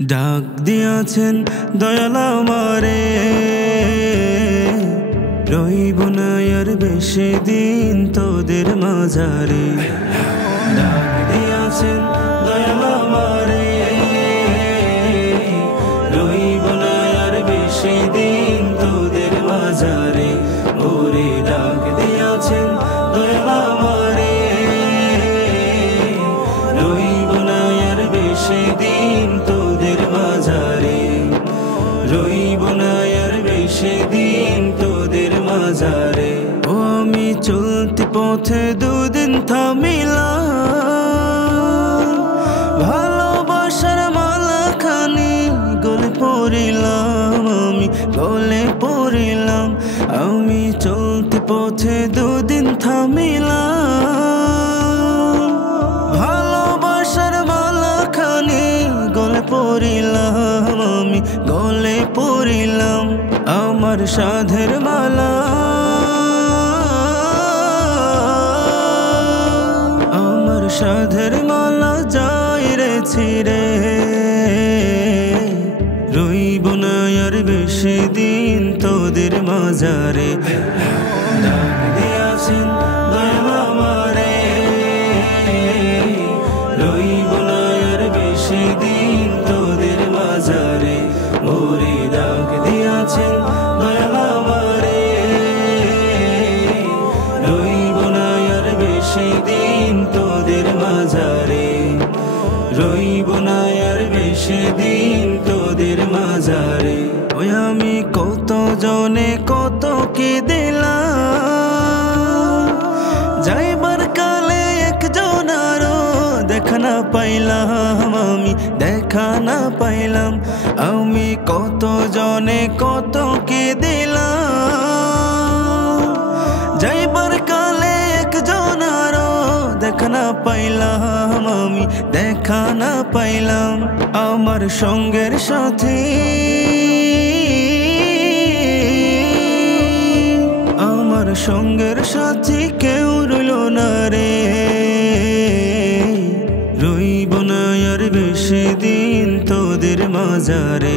ডাক দিয়াছেন দয়াল আমারে, রইব না আর বেশি দিন তোদের মাঝারে। ডাক দিয়াছেন দয়াল আমারে, রইব না আর বেশি দিন তোদের মাঝারে। ওরে ডাক দিয়াছেন দয়াল আমারে, রইব না আর বেশি দিন তোদের মাঝারে, রইব না আর বেশি দিন তোদের মাঝারে। ও আমি চলতি পথে দুদিন থামিলাম, ভালোবাসার মালাখানি গলে পড়িলাম, আমি গলে পড়িলাম। আমি চলতি পথে দুদিন থামিলাম, ভালোবাসার মালাখানি গলে পড়িলাম, আমি গলে পড়িলাম। আমার সাধের মালা, আমার সাধের মালা যাই রে ছিঁড়ে, রইব না আর বেশি দিন তোদের মাঝারে। ডাক দিয়াছেন দয়াল আমারে, রইব না আর বেশি দিন তোদের মাঝারে। ওরে ডাক দিয়াছেন দয়াল আমারে, রইব না আর বেশি দিন তোদের মাঝারে, রইব না আর বেশি দিন তোদের মাঝারে। ওই আমি কত জনে কত কি দিলাম, যাইবার কালে একজন আরো দেখা না পাইলাম, আমি দেখা না পাইলাম। আমি কত জনে কত কি দিলাম, যাইবার কালে একজন আরো দেখা না পাইলাম, আমি দেখা না পাইলাম। আমার সঙ্গের সাথী, আমার সঙ্গের সাথী কেউ রইল না রে, রইব না আর বেশি দিন তোদের মাঝারে।